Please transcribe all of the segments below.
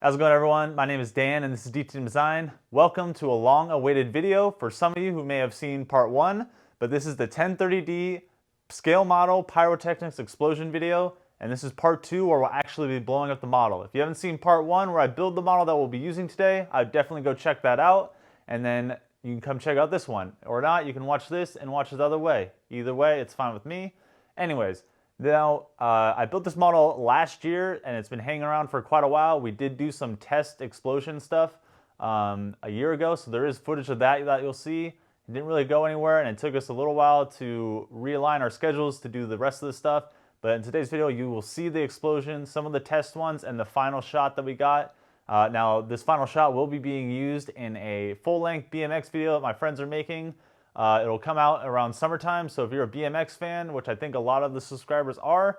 How's it going, everyone? My name is Dan and this is PT Design. Welcome to a long-awaited video for some of you who may have seen part 1, but this is the 1030D scale model Pyrotechnics explosion video, and this is part 2 where we'll actually be blowing up the model. If you haven't seen part 1 where I build the model that we'll be using today, I'd definitely go check that out, and then you can come check out this one. Or not, you can watch this and watch the other way. Either way, it's fine with me. Anyways, now, I built this model last year and it's been hanging around for quite a while. We did do some test explosion stuff a year ago, so there is footage of that you'll see. It didn't really go anywhere and it took us a little while to realign our schedules to do the rest of the stuff. But in today's video, you will see the explosion, some of the test ones, and the final shot that we got. Now, this final shot will be being used in a full-length BMX video that my friends are making. It'll come out around summertime, so if you're a BMX fan, which I think a lot of the subscribers are,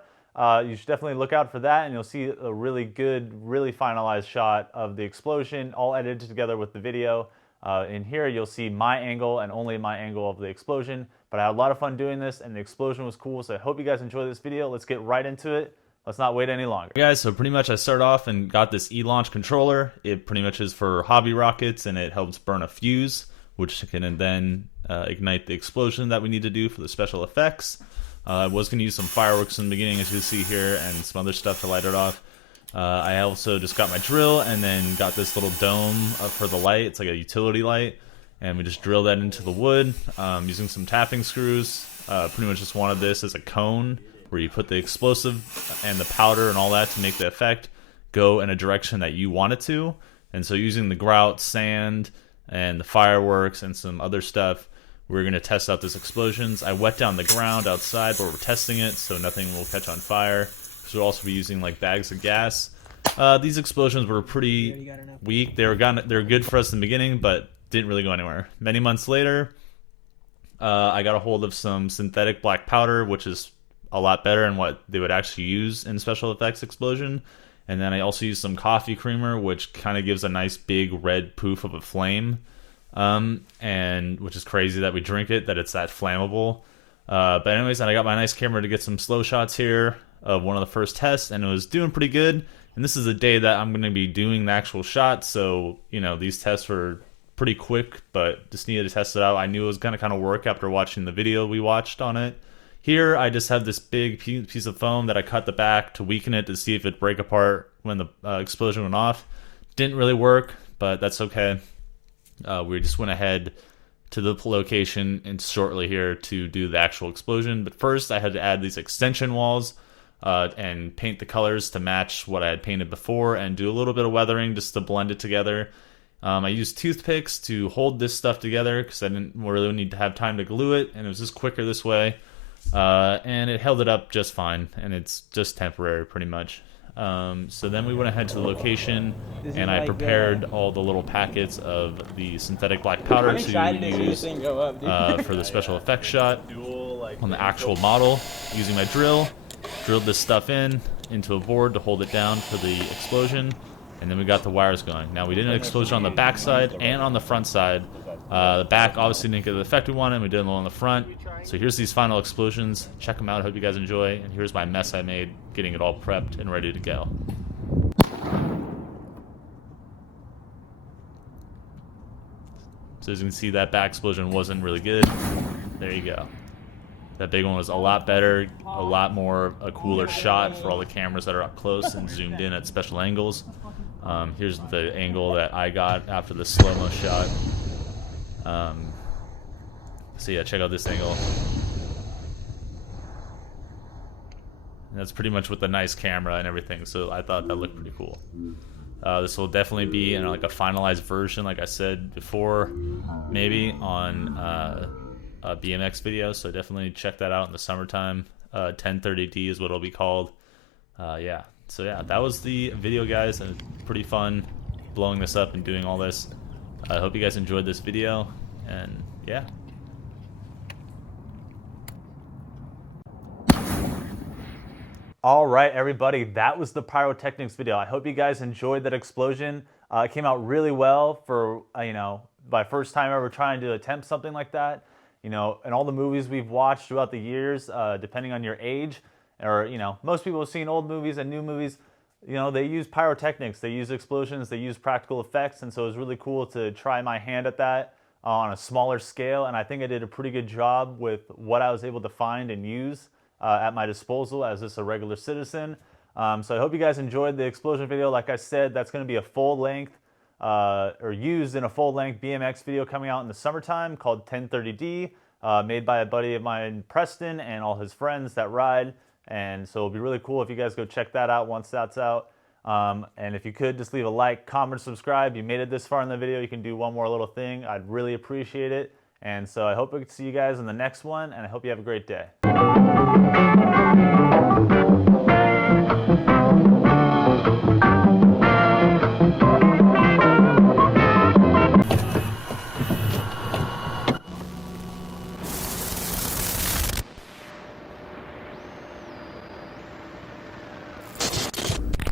you should definitely look out for that, and you'll see a really good, really finalized shot of the explosion, all edited together with the video. In here, you'll see my angle and only my angle of the explosion, but I had a lot of fun doing this, and the explosion was cool, so I hope you guys enjoy this video. Let's get right into it. Let's not wait any longer. Hey guys, so pretty much I started off and got this E-Launch controller. It pretty much is for hobby rockets, and it helps burn a fuse, which can then ignite the explosion that we need to do for the special effects. I was going to use some fireworks in the beginning, as you see here, and some other stuff to light it off. I also just got my drill and then got this little dome for the light. It's like a utility light, and we just drilled that into the wood using some tapping screws. Pretty much just wanted this as a cone where you put the explosive and the powder and all that to make the effect go in a direction that you want it to. And so using the grout, sand, and the fireworks and some other stuff, we're going to test out this explosions. I wet down the ground outside where we're testing it so nothing will catch on fire. So we'll also be using like bags of gas. These explosions were pretty weak. They were good for us in the beginning, but didn't really go anywhere. Many months later, I got a hold of some synthetic black powder, which is a lot better than what they would actually use in special effects explosion. And then I also used some coffee creamer, which kind of gives a nice big red poof of a flame. And which is crazy that we drink it, that it's that flammable. But anyways, I got my nice camera to get some slow shots here of one of the first tests, and it was doing pretty good. And this is the day that I'm going to be doing the actual shot, so, you know, these tests were pretty quick, but just needed to test it out. I knew it was going to kind of work after watching the video we watched on it. Here, I just have this big piece of foam that I cut the back to weaken it to see if it'd break apart when the explosion went off. Didn't really work, but that's okay. We just went ahead to the location and shortly here to do the actual explosion. But first, I had to add these extension walls and paint the colors to match what I had painted before and do a little bit of weathering just to blend it together. I used toothpicks to hold this stuff together because I didn't really need to have time to glue it, and it was just quicker this way. And it held it up just fine, and it's just temporary pretty much. So then we went ahead to the location, and I prepared all the little packets of the synthetic black powder to use for the special effects shot on the actual model. Using my drill, drilled this stuff into a board to hold it down for the explosion, and then we got the wires going. Now we did an explosion on the back side and on the front side. The back obviously didn't get the effect we wanted, and we did a little on the front. So here's these final explosions. Check them out. Hope you guys enjoy. And here's my mess I made, getting it all prepped and ready to go. So as you can see, that back explosion wasn't really good. There you go. That big one was a lot better, a lot more a cooler shot for all the cameras that are up close and zoomed in at special angles. Here's the angle that I got after the slow-mo shot. So yeah, check out this angle. And that's pretty much with the nice camera and everything, so I thought that looked pretty cool. This will definitely be in like a finalized version, like I said before, maybe on a BMX video, so definitely check that out in the summertime. 1030D is what it'll be called. Yeah, so yeah, that was the video, guys, and pretty fun blowing this up and doing all this. I hope you guys enjoyed this video, and yeah. All right, everybody, that was the Pyrotechnics video. I hope you guys enjoyed that explosion. It came out really well for, my first time ever trying to attempt something like that. In all the movies we've watched throughout the years, depending on your age, or, most people have seen old movies and new movies, you know, they use pyrotechnics, they use explosions, they use practical effects, and so it was really cool to try my hand at that on a smaller scale, and I think I did a pretty good job with what I was able to find and use at my disposal as just a regular citizen. So I hope you guys enjoyed the explosion video. Like I said, that's going to be a full-length or used in a full-length BMX video coming out in the summertime called 1030D, made by a buddy of mine, Preston, and all his friends that ride. And so it'll be really cool if you guys go check that out once that's out. And if you could just leave a like, comment, subscribe. You made it this far in the video, you can do one more little thing. I'd really appreciate it. And so I hope I can see you guys in the next one, and I hope you have a great day.